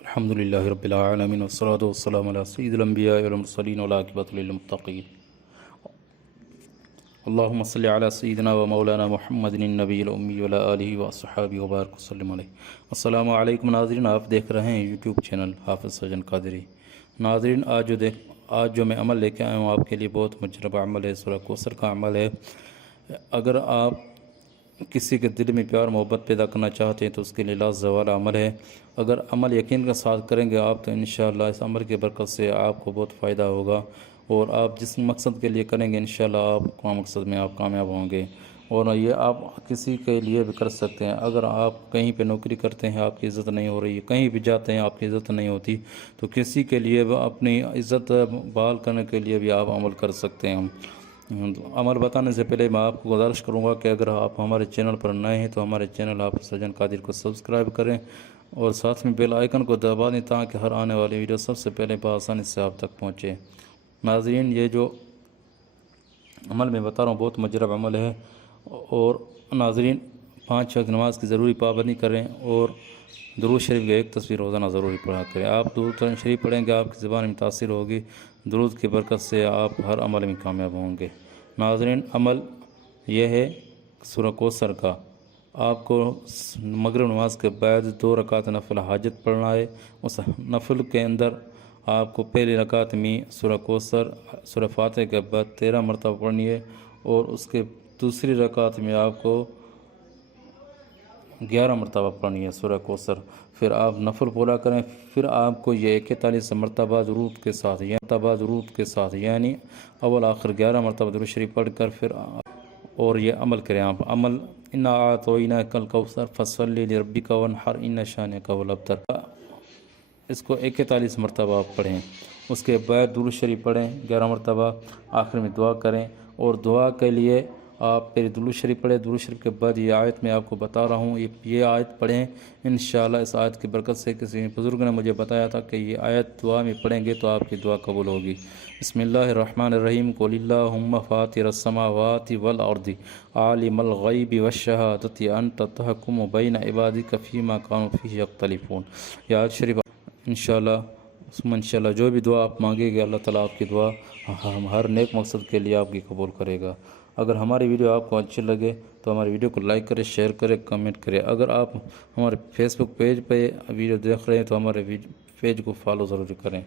الحمد لله رب العالمين والصلاة والسلام على سيد الأنبياء والمرسلين والعاقبة للمتقين. اللهم صل على سيدنا ومولانا محمد النبی الأمی وعلى آلہ وصحابہ وبارک وسلم علیہ. السلام علیکم ناظرین، آپ دیکھ رہے ہیں یوٹیوب چینل حافظ سجن قادری. ناظرین، آج جو میں عمل لے کے آیا ہوں آپ کے لیے بہت مجربہ عمل ہے، سورہ کوثر کا عمل ہے. اگر آپ کسی کے دل میں پیار محبت پیدا کرنا چاہتے ہیں تو اس کے لیے لازوال عمل ہے. اگر عمل یقین کے ساتھ کریں گے آپ تو انشاءاللہ اس عمل کی برکت سے آپ کو بہت فائدہ ہوگا، اور آپ جس مقصد کے لیے کریں گے انشاءاللہ آپ کو مقصد میں آپ کامیاب ہوں گے. اور یہ آپ کسی کے لیے بھی کر سکتے ہیں. اگر آپ کہیں پہ نوکری کرتے ہیں، آپ کی عزت نہیں ہو رہی ہے، کہیں بھی جاتے ہیں آپ کی عزت نہیں ہوتی، تو کسی کے لیے بھی اپنی عزت بحال کرنے کے لیے بھی آپ عمل کر سکتے ہیں. عمل بتانے سے پہلے میں آپ کو گزارش کروں گا کہ اگر آپ ہمارے چینل پر نئے ہیں تو ہمارے چینل حافظ سجن قادر کو سبسکرائب کریں اور ساتھ میں بیل آئیکن کو دبا دیں تاکہ ہر آنے والی ویڈیو سب سے پہلے بآسانی سے آپ تک پہنچے. ناظرین، یہ جو عمل میں بتا رہا ہوں بہت مجرب عمل ہے. اور ناظرین، 5 وقت نماز کی ضروری پابندی کریں اور درود شریف کی ایک تصویر روزانہ ضروری پڑھا کریں. آپ درود شریف پڑھیں گے آپ کی زبان میں تاثیر ہوگی، درود کی برکت سے آپ ہر عمل میں کامیاب ہوں گے. ناظرین، عمل یہ ہے سورہ کوثر کا. آپ کو مغرب نماز کے بعد 2 رکعت نفل حاجت پڑھنا ہے. اس نفل کے اندر آپ کو پہلی رکعت میں سورہ کوثر سورہ فاتحہ کے بعد 13 مرتبہ پڑھنی ہے، اور اس کے دوسری رکعت میں آپ کو 11 مرتبہ پڑھنی ہے سورہ کوثر. پھر آپ نفل پورا کریں. پھر آپ کو یہ 41 مرتبہ درود کے ساتھ یعنی اول آخر 11 مرتبہ درود شریف پڑھ کر پھر اور یہ عمل کریں. آپ عمل انا اعطیناک الکوثر فصلی لربک وانحر ان شانک هو الابتر، اس کو 41 مرتبہ آپ پڑھیں. اس کے بعد درود شریف پڑھیں 11 مرتبہ، آخر میں دعا کریں. اور دعا کے لیے آپ پھر درود شریف پڑھیں. درود شریف کے بعد یہ آیت میں آپ کو بتا رہا ہوں، یہ آیت پڑھیں. انشاءاللہ اس آیت کی برکت سے کسی بزرگ نے مجھے بتایا تھا کہ یہ آیت دعا میں پڑھیں گے تو آپ کی دعا قبول ہوگی. بسم اللہ الرحمن الرحیم. قل اللہم فاطر السماوات والارض عالم الغیب والشہادۃ انت تحکم بین عبادک فیما کانوا فیہ یختلفون. یہ آیت شریف انشاءاللہ جو بھی دعا آپ مانگیں گے اللہ تعالیٰ آپ کی دعا ہر نیک مقصد کے لیے آپ کی قبول کرے گا. اگر ہماری ویڈیو آپ کو اچھی لگے تو ہماری ویڈیو کو لائک کریں، شیئر کریں، کمنٹ کریں. اگر آپ ہمارے فیس بک پیج پہ ویڈیو دیکھ رہے ہیں تو ہمارے پیج کو فالو ضرور کریں.